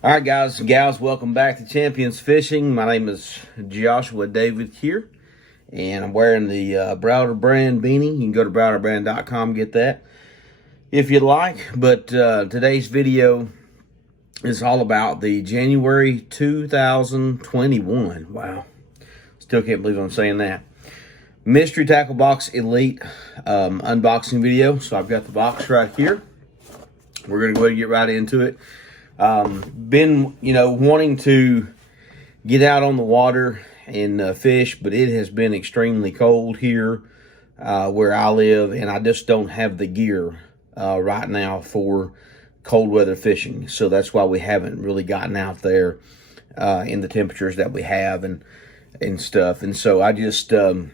All right, guys and gals, welcome back to Champions Fishing. My name is Joshua David here, and I'm wearing the Browder brand beanie. You can go to browderbrand.com, get that if you'd like. But today's video is all about the January 2021. Wow, still can't believe I'm saying that. Mystery Tackle Box Elite unboxing video. So I've got the box right here. We're going to go ahead and get right into it. Been, wanting to get out on the water and fish, but it has been extremely cold here where I live, and I just don't have the gear right now for cold weather fishing. So that's why we haven't really gotten out there in the temperatures that we have and stuff. And so I just, the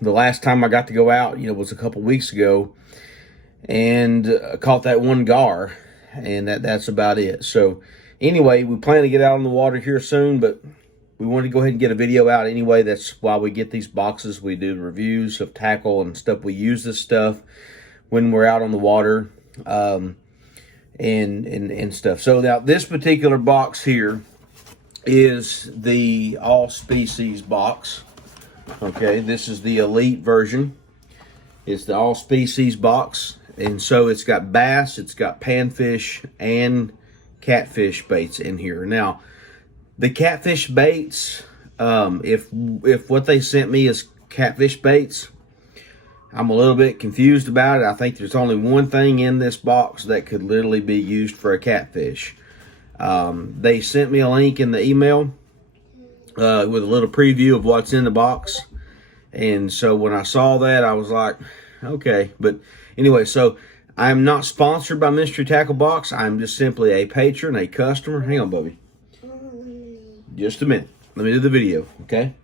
last time I got to go out, was a couple weeks ago, and caught that one gar. And that's about it. So anyway, we plan to get out on the water here soon, but we want to go ahead and get a video out anyway. That's why we get these boxes. We do reviews of tackle and stuff. We use this stuff when we're out on the water and stuff. So now this particular box here is the all species box. Okay, this is the elite version. It's the all species box. And so it's got bass, it's got panfish, and catfish baits in here. Now, the catfish baits, if what they sent me is catfish baits, I'm a little bit confused about it. I think there's only one thing in this box that could literally be used for a catfish. They sent me a link in the email with a little preview of what's in the box. And so when I saw that, I was like, okay. But anyway, so I'm not sponsored by Mystery Tackle Box. I'm just simply a patron, a customer. Hang on, Bubby. Just a minute. Let me do the video, okay?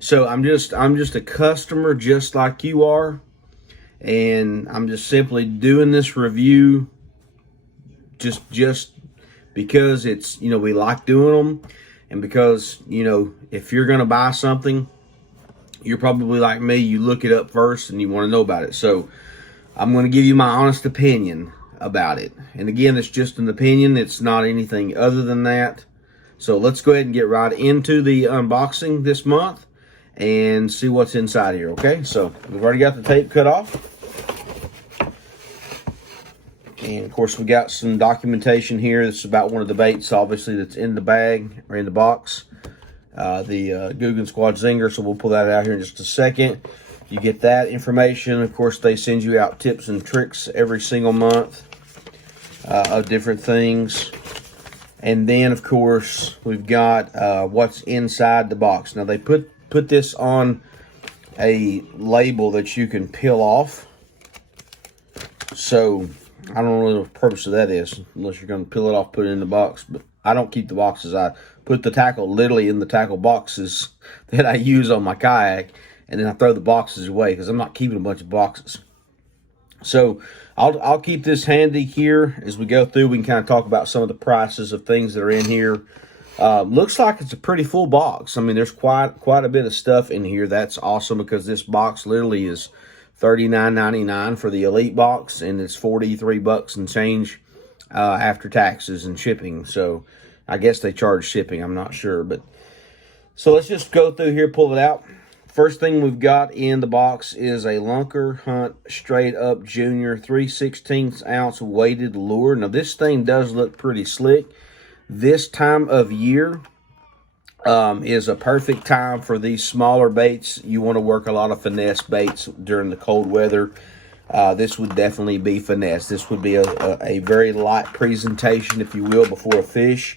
So I'm just a customer just like you are. And I'm just simply doing this review just because it's, we like doing them. And because, if you're going to buy something, you're probably like me, you look it up first and you want to know about it. So I'm going to give you my honest opinion about it. And again, it's just an opinion. It's not anything other than that. So let's go ahead and get right into the unboxing this month and see what's inside here, okay? So we've already got the tape cut off. And of course, we got some documentation here. This is about one of the baits, obviously, that's in the bag or in the box. The Googan Squad Zinger, so we'll pull that out here in just a second. You get that information. Of course, they send you out tips and tricks every single month of different things. And then, of course, we've got what's inside the box. Now, they put this on a label that you can peel off. So, I don't know what the purpose of that is, unless you're going to peel it off, put it in the box. But I don't keep the boxes. I put the tackle literally in the tackle boxes that I use on my kayak, and then I throw the boxes away because I'm not keeping a bunch of boxes. So I'll keep this handy here as we go through. We can kind of talk about some of the prices of things that are in here. Looks like it's a pretty full box. I mean, there's quite a bit of stuff in here. That's awesome because this box literally is $39.99 for the Elite box, and it's $43 and change after taxes and shipping. So I guess they charge shipping, I'm not sure. But so let's just go through here, pull it out. First thing we've got in the box is a Lunker Hunt Straight Up Junior 3/16 ounce weighted lure. Now this thing does look pretty slick. This time of year is a perfect time for these smaller baits. You want to work a lot of finesse baits during the cold weather. This would definitely be finesse. This would be a very light presentation, if you will, before a fish.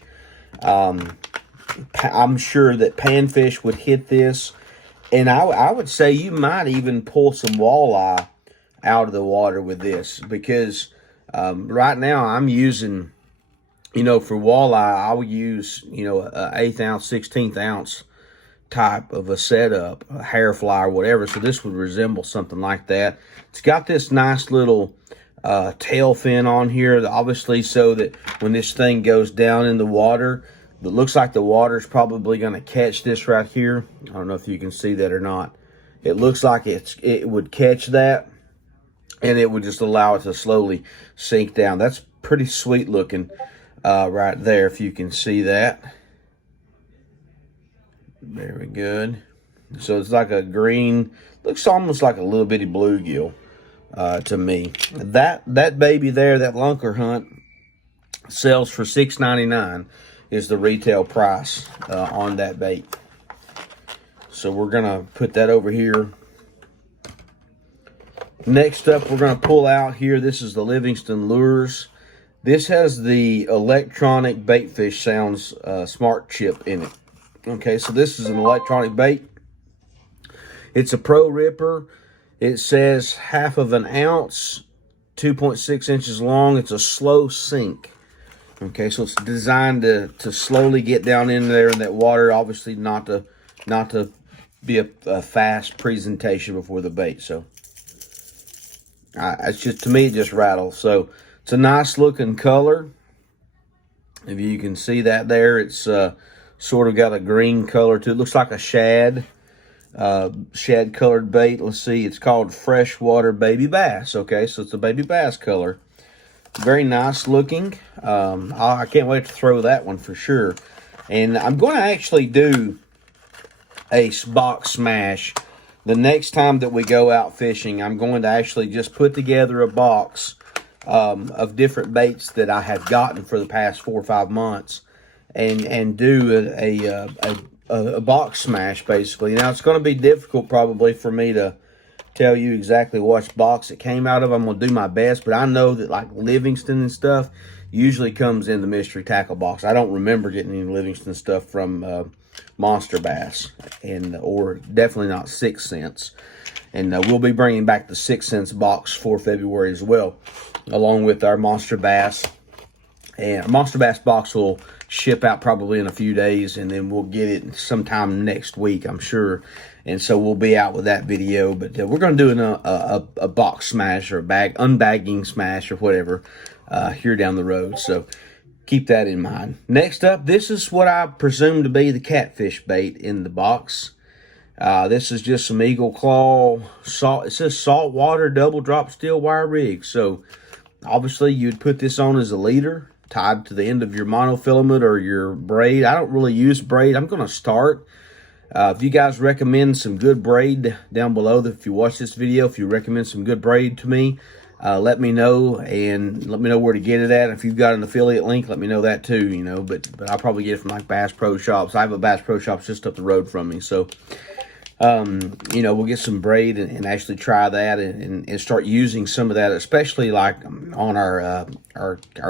I'm sure that panfish would hit this. And I would say you might even pull some walleye out of the water with this. Because right now I'm using, for walleye, I would use, an 1/8 ounce, 16th ounce type of a setup, a hair fly or whatever. So this would resemble something like that. It's got this nice little tail fin on here, obviously, so that when this thing goes down in the water, it looks like the water's probably going to catch this right here. I don't know if you can see that or not. It looks like it would catch that, and it would just allow it to slowly sink down. That's pretty sweet looking. right there, if you can see that. Very good. So it's like a green, looks almost like a little bitty bluegill to me. That baby there, that Lunker hunt, sells for $6.99 is the retail price on that bait. So we're gonna put that over here. Next up, we're gonna pull out here. This is the Livingston lures. This has the electronic bait fish sounds smart chip in it. Okay, so this is an electronic bait. It's a Pro Ripper. It says 1/2 ounce, 2.6 inches long. It's a slow sink. Okay, so it's designed to slowly get down in there in that water. Obviously, not to be a fast presentation before the bait. So it's just, to me, it just rattles. So it's a nice looking color. If you can see that there, it's sort of got a green color to it. Looks like a shad colored bait. Let's see, it's called Freshwater Baby Bass. Okay, so it's a baby bass color. Very nice looking. I can't wait to throw that one for sure. And I'm going to actually do a box smash the next time that we go out fishing. I'm going to actually just put together a box of different baits that I have gotten for the past 4 or 5 months, and do a box smash, basically. Now, it's going to be difficult probably for me to tell you exactly what box it came out of. I'm going to do my best, but I know that like Livingston and stuff usually comes in the mystery tackle box. I don't remember getting any Livingston stuff from Monster Bass, or definitely not 6 cents. And we'll be bringing back the 6 cents box for February as well, along with our Monster Bass. And Monster Bass box will ship out probably in a few days, and then we'll get it sometime next week, I'm sure. And so we'll be out with that video. But we're going to do a box smash, or a unbagging smash, or whatever, here down the road. So keep that in mind. Next up, this is what I presume to be the catfish bait in the box. This is just some Eagle Claw salt. It says saltwater double drop steel wire rig. So obviously you'd put this on as a leader, tied to the end of your monofilament or your braid. I don't really use braid. I'm going to start. If you guys recommend some good braid down below, if you watch this video, if you recommend some good braid to me, let me know, and let me know where to get it at. If you've got an affiliate link, let me know that too, you know. But I'll probably get it from like Bass Pro Shops. I have a Bass Pro Shops just up the road from me. So, you know, we'll get some braid and actually try that and start using some of that, especially like on our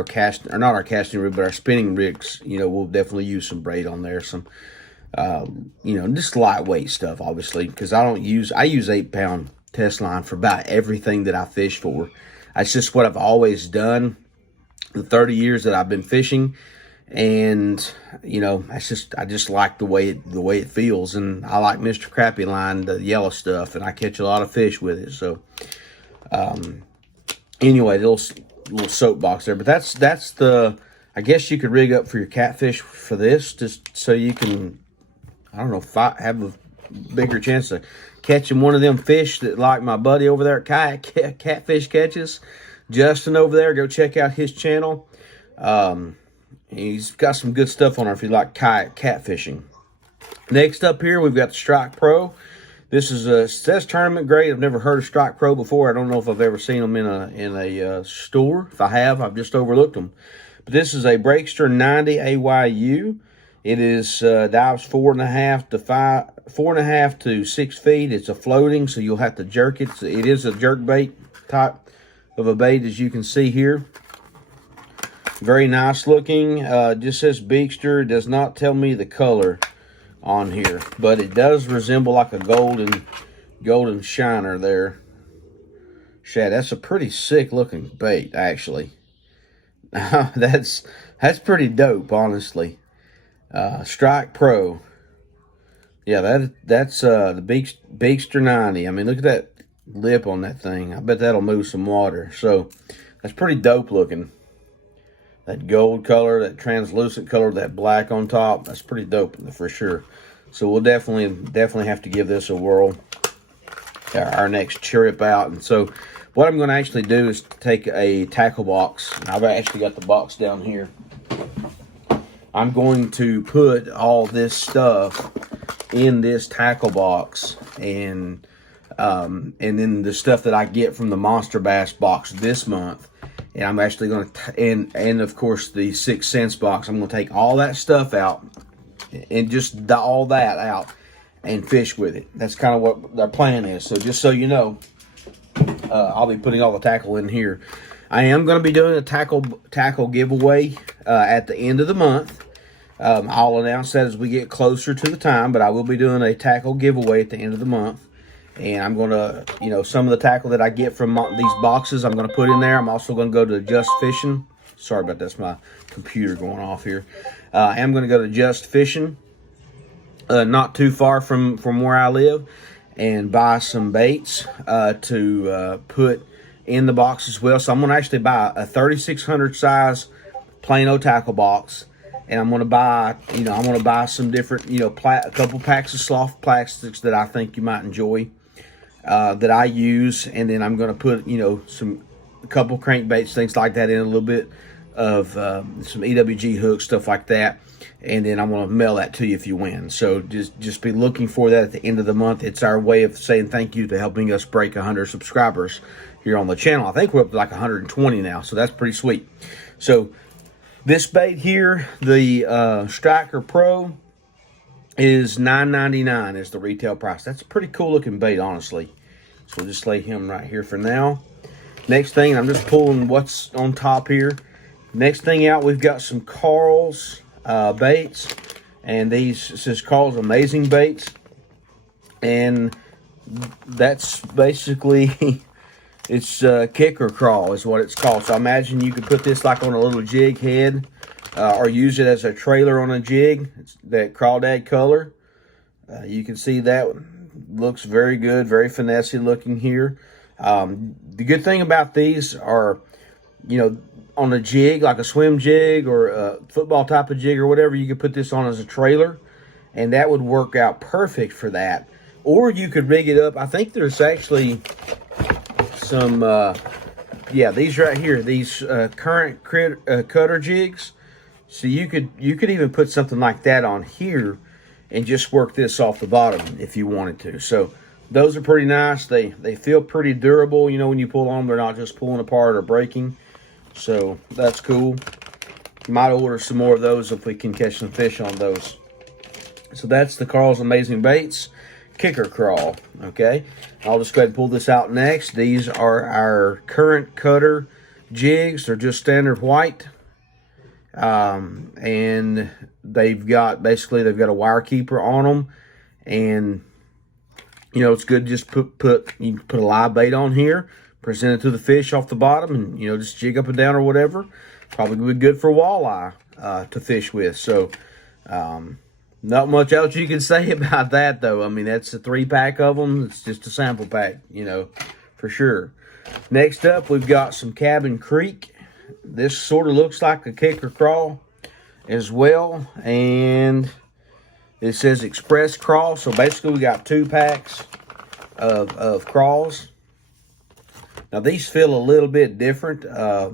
cast, or not our casting rig, but our spinning rigs. You know, we'll definitely use some braid on there. Some, you know, just lightweight stuff, obviously, because I use 8-pound test line for about everything that I fish for. That's just what I've always done the 30 years that I've been fishing. And, you know, I just like the way it feels. And I like Mr. Crappie line, the yellow stuff, and I catch a lot of fish with it. So, anyway, little soapbox there. But that's the, I guess you could rig up for your catfish for this, just so you can, I don't know, have a bigger chance of catching one of them fish that, like my buddy over there at Kayak Catfish Catches, Justin over there. Go check out his channel. He's got some good stuff on there if you like kayak catfishing. Next up here, we've got the Strike Pro. This is a, says tournament grade. I've never heard of Strike Pro before. I don't know if I've ever seen them in a store. If I have, I've just overlooked them. But this is a Beakster 90 AYU. It is dives 4.5 to 6 feet. It's a floating, so you'll have to jerk it. It is a jerk bait type of a bait, as you can see here. Very nice looking. Just says Beakster. It does not tell me the color on here, but it does resemble like a golden shiner there. Shad, that's a pretty sick looking bait, actually. That's pretty dope, honestly. Strike Pro. Yeah, that's the Beakster 90. I mean, look at that lip on that thing. I bet that'll move some water. So that's pretty dope looking. That gold color, that translucent color, that black on top, that's pretty dope for sure. So we'll definitely have to give this a whirl, our next trip out. And so what I'm going to actually do is take a tackle box. I've actually got the box down here. I'm going to put all this stuff in this tackle box, and then the stuff that I get from the Monster Bass box this month. And I'm actually going to, and of course the 6 cents box, I'm going to take all that stuff out and just all that out and fish with it. That's kind of what our plan is. So just so you know, I'll be putting all the tackle in here. I am going to be doing a tackle giveaway at the end of the month. I'll announce that as we get closer to the time, but I will be doing a tackle giveaway at the end of the month. And I'm going to, you know, some of the tackle that I get from these boxes, I'm going to put in there. I'm also going to go to Just Fishing. Sorry about that. That's my computer going off here. I am going to go to Just Fishing, not too far from where I live, and buy some baits to put in the box as well. So I'm going to actually buy a 3600 size plain old tackle box. And I'm going to buy, you know, I'm going to buy some different, you know, a couple packs of soft plastics that I think you might enjoy, that I use. And then I'm going to put, you know, a couple crankbaits, things like that, in a little bit of some EWG hooks, stuff like that. And then I'm going to mail that to you if you win. So just be looking for that at the end of the month. It's our way of saying thank you to helping us break 100 subscribers here on the channel. I think we're up to like 120 now, so that's pretty sweet. So this bait here, the Striker Pro, is $9.99 is the retail price. That's a pretty cool looking bait, honestly. So we'll just lay him right here for now. Next thing, I'm just pulling what's on top here. Next thing out, we've got some Karl's baits. And these, this is Karl's Amazing Baits. And that's basically... It's kicker crawl is what it's called. So I imagine you could put this like on a little jig head, or use it as a trailer on a jig. It's that crawdad color. You can see that looks very good, very finessey looking here. The good thing about these are, you know, on a jig, like a SwimgJig or a football type of jig or whatever, you could put this on as a trailer, and that would work out perfect for that. Or you could rig it up. I think there's actually some yeah, these right here, these current cutter jigs. So you could even put something like that on here and just work this off the bottom if you wanted to. So those are pretty nice. They feel pretty durable, you know, when you pull on them. They're not just pulling apart or breaking. So that's cool. Might order some more of those if we can catch some fish on those. So that's the Karl's Amazing Baits kicker crawl. Okay, I'll just go ahead and pull this out next. These are our current cutter jigs. They're just standard white, and they've got a wire keeper on them, and you know, it's good to just you can put a live bait on here, present it to the fish off the bottom, and you know, just jig up and down or whatever. Probably be good for walleye to fish with. So not much else you can say about that, though. I mean, that's a 3-pack of them. It's just a sample pack, you know, for sure. Next up, we've got some Cabin Creek. This sort of looks like a kicker crawl as well. And it says Express Crawl. So basically, we got 2 packs of crawls. Now, these feel a little bit different.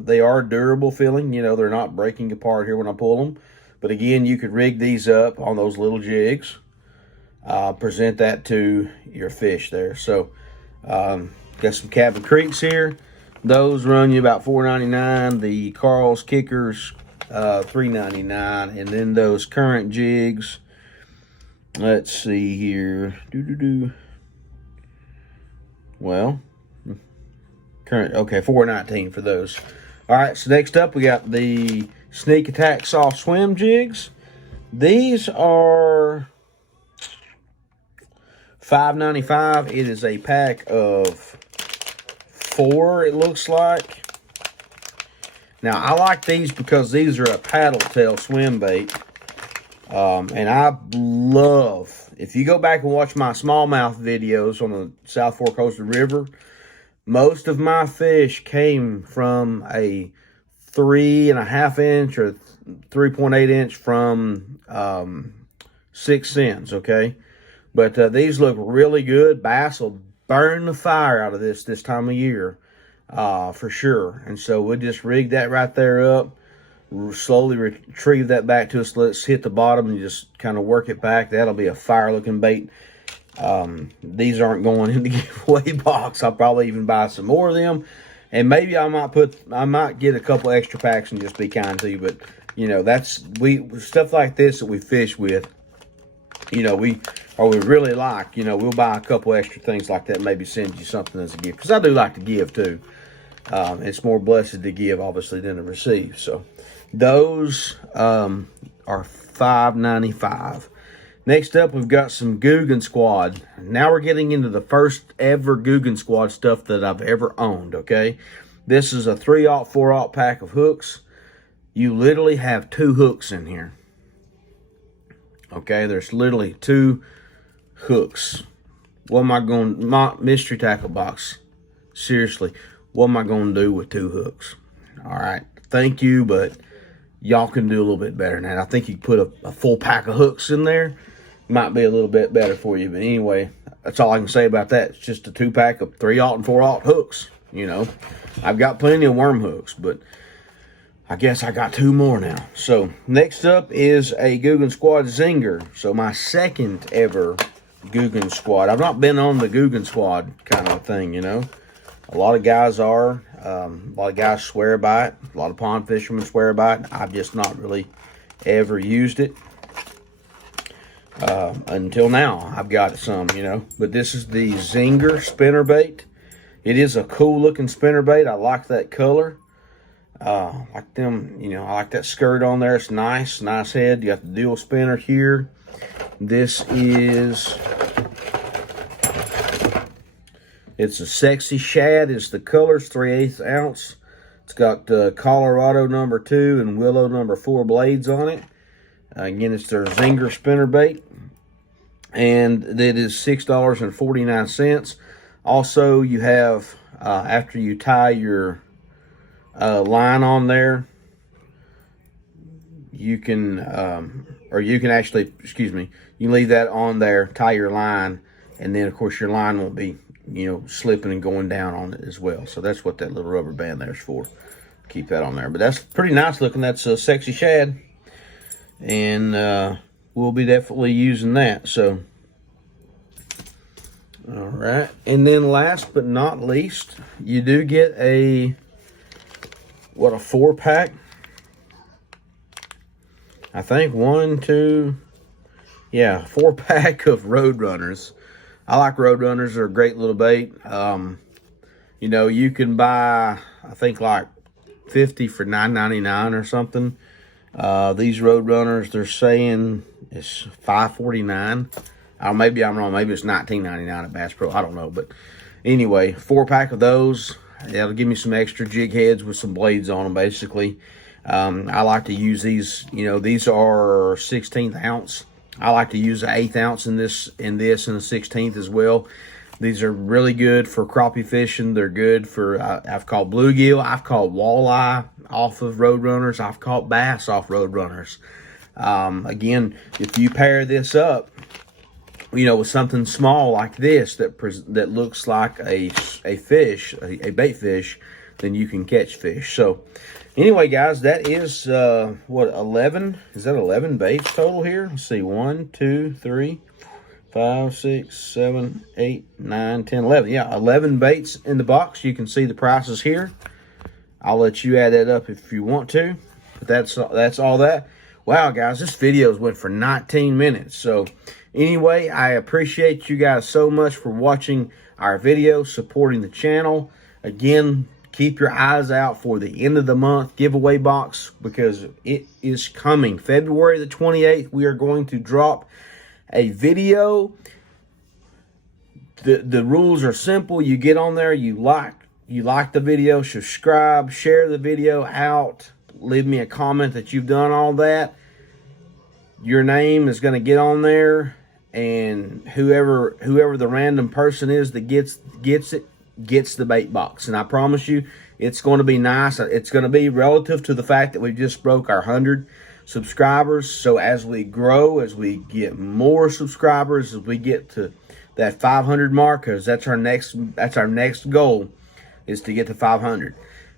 They are durable feeling. You know, they're not breaking apart here when I pull them. But again, you could rig these up on those little jigs. Present that to your fish there. So, got some Cabin Creeks here. Those run you about $4.99. The Karl's Kickers, $3.99. And then those current jigs, let's see here. Well, current, okay, $4.19 for those. All right, so next up we got the Sneak Attack Soft Swim Jigs. These are $5.95. It is a pack of 4, it looks like. Now, I like these because these are a paddle tail swim bait. And I love, if you go back and watch my smallmouth videos on the South Fork Coastal River, most of my fish came from a 3.5 inch or 3.8 inch from 6 cents, okay? But these look really good. Bass will burn the fire out of this time of year, for sure. And so we'll just rig that right there up. slowly retrieve that back to us. Let's hit the bottom and just kind of work it back. That'll be a fire looking bait. These aren't going in the giveaway box. I'll probably even buy some more of them, and maybe I might get a couple extra packs and just be kind to you. But you know, that's stuff like this that we fish with, you know, we really like, you know, we'll buy a couple extra things like that, maybe send you something as a gift, because I do like to give too. It's more blessed to give, obviously, than to receive. So those are $5.95. Next up, we've got some Googan Squad. Now we're getting into the first ever Googan Squad stuff that I've ever owned, okay? This is a 3/0, 4/0 pack of hooks. You literally have 2 hooks in here. Okay, there's literally 2 hooks. What am I going, my mystery tackle box? Seriously, what am I going to do with 2 hooks? All right, thank you, but y'all can do a little bit better than that. I think you can put a full pack of hooks in there. Might be a little bit better for you, but anyway, that's all I can say about that. It's just a 2-pack of 3/0 and 4/0 hooks. You know, I've got plenty of worm hooks, but I guess I got 2 more now. So next up is a Googan Squad Zinger. So my second ever Googan Squad. I've not been on the Googan Squad kind of thing, you know. A lot of guys are. A lot of guys swear by it. A lot of pond fishermen swear by it. I've just not really ever used it. Until now, I've got some, you know. But this is the Zinger spinnerbait. It is a cool looking spinnerbait. I like that color. Like them, you know, I like that skirt on there. It's nice, nice head. You got the dual spinner here. This is, it's a Sexy Shad. It's the colors, 3/8 ounce. It's got Colorado #2 and Willow #4 blades on it. Again, it's their Zinger spinnerbait, and that is $6.49. Also, you have after you tie your line on there, you can or you can actually, excuse me, you leave that on there, tie your line, and then of course your line won't be, you know, slipping and going down on it as well. So that's what that little rubber band there is for. Keep that on there. But that's pretty nice looking. That's a Sexy Shad, and we'll be definitely using that. So all right, and then last but not least, you do get a, what, a 4-pack? I think 1, 2, yeah, 4-pack of Roadrunners. I like Roadrunners. They're a great little bait. You know, you can buy, I think, like 50 for $9.99 or something. These Roadrunners, they're saying it's $5.49. Maybe I'm wrong. Maybe it's $19.99 at Bass Pro. I don't know. But anyway, 4-pack of those. That'll give me some extra jig heads with some blades on them, basically. I like to use these. You know, these are 16th ounce. I like to use the 1/8 ounce in this and the 16th as well. These are really good for crappie fishing. They're good for, I've caught bluegill. I've caught walleye off of Roadrunners. I've caught bass off Roadrunners. Again, if you pair this up, you know, with something small like this that looks like a fish, a bait fish, then you can catch fish. So anyway, guys, that is what, 11? Is that 11 baits total here? Let's see, 1, 2, 3, 5, 6, 7, 8, 9, 10, 11. Yeah, 11 baits in the box. You can see the prices here. I'll let you add that up if you want to. But that's all that. Wow, guys, this video went for 19 minutes. So anyway, I appreciate you guys so much for watching our video, supporting the channel. Again, keep your eyes out for the end of the month giveaway box, because it is coming. February the 28th, we are going to drop a video. The rules are simple. You get on there, you like the video, subscribe, share the video out, leave me a comment that you've done all that. Your name is going to get on there, and whoever the random person is that gets the bait box. And I promise you, it's going to be nice. It's going to be relative to the fact that we just broke our 100 subscribers. So as we grow, as we get more subscribers, as we get to that 500 mark, because that's our next goal, is to get to 500.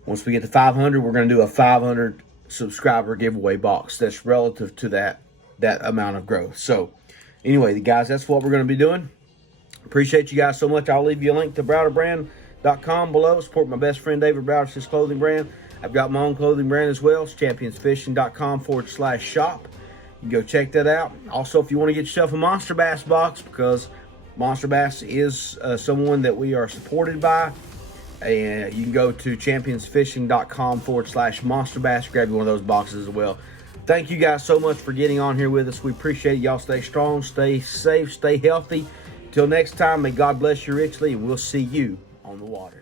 Once we get to 500, we're going to do a 500 subscriber giveaway box that's relative to that amount of growth. So anyway, guys, that's what we're going to be doing. Appreciate you guys so much. I'll leave you a link to browderbrand.com below. Support my best friend David Browder's his clothing brand. I've got my own clothing brand as well. It's championsfishing.com/shop. You can go check that out. Also, if you want to get yourself a Monster Bass box, because Monster Bass is someone that we are supported by, and you can go to championsfishing.com/Monster Bass. Grab you one of those boxes as well. Thank you guys so much for getting on here with us. We appreciate it. Y'all stay strong, stay safe, stay healthy. Until next time, may God bless you richly, and we'll see you on the water.